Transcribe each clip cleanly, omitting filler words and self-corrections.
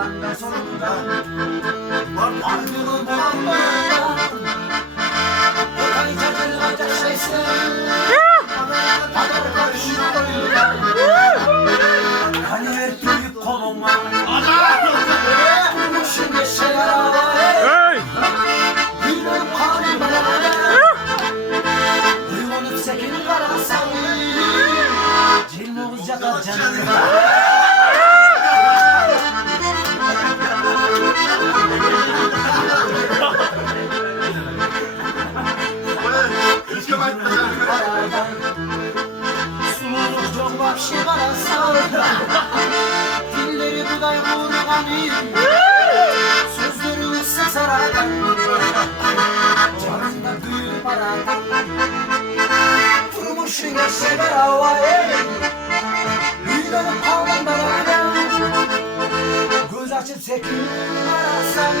Sokanda sonunda ardını bulanmadan Öteni çakıracak şeysin Kader karşılığında Hani her türlü konuma Kurmuşun geçer havaya Gülüm kanım bana Duymanıp sekin karasan Cilmoğuz yakar canını Sululuk çok vahşi karasal Dilleri buday vurganı Sözleri ıssa saradan Canında gül paradan Durmuşun eşeğer havaya Büyülerim kaldan beraber Göz açıp sekin arasan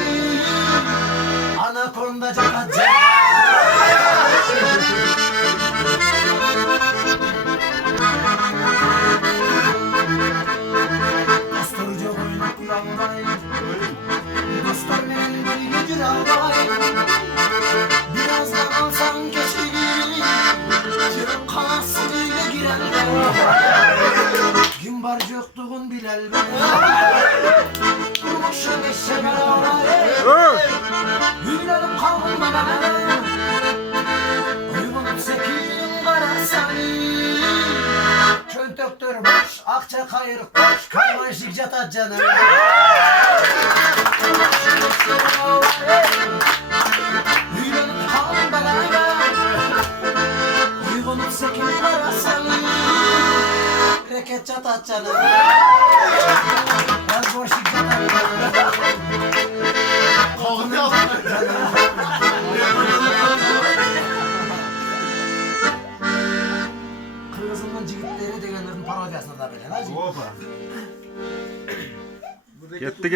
Anakonda cakacak Dostlarca boynu kulağımday Dostlar benim bir gücür alday Biraz da kalsan geçirir Yarım kanatsın ile girer Gün var yoktuğun bilel Durmuşum eşe beraber Güllerim kalın bana Uyumanıp sekin karasani Çöntöktür boş, akça kayır koş Karmaşık yatar canım Güllerim kalın bana Uyumanıp sekin karasani Reket yatar canım Ben boşluk yatar canım Kalın Kırgızımın cigitleri degenlerin parodiyasına da böyle hacı. Gitti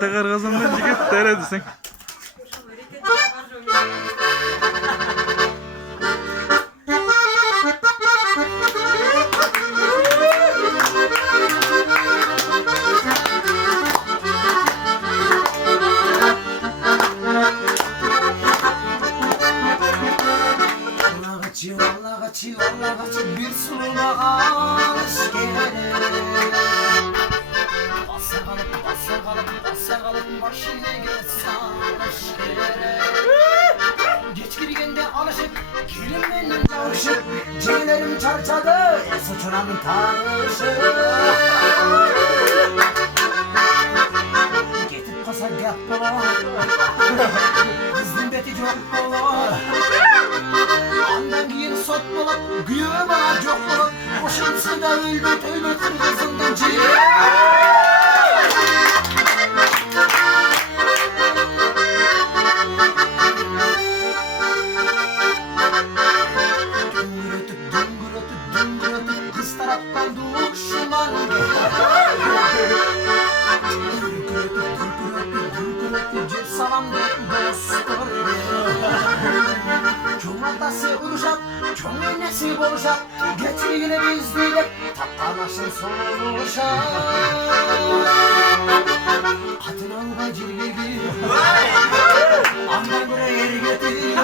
kırgızımın jigitleri desin. Vallahi kaçı bir suluna aşk ederim Bassa kalıp başına geçsen aşk ederim Geç girgende alışık, girim benim tavışık Ciğerlerim çarçadı, suçunamın tanışı Getip kasa gap bula Kızdım beti çok bula Andan giyin sot bulup, güyüme bana çok bulup Boşansın da öldü tövbe kırgızından ciğer Düngür ötüp kız taraftan düşman Düngür ötüp cep salam dostlar Cumartesi uruşak, çoğun nesip oluşak Getir yine biz değilim, tatlanasın soluşak Kadın alma cilveli Andan buraya yer getir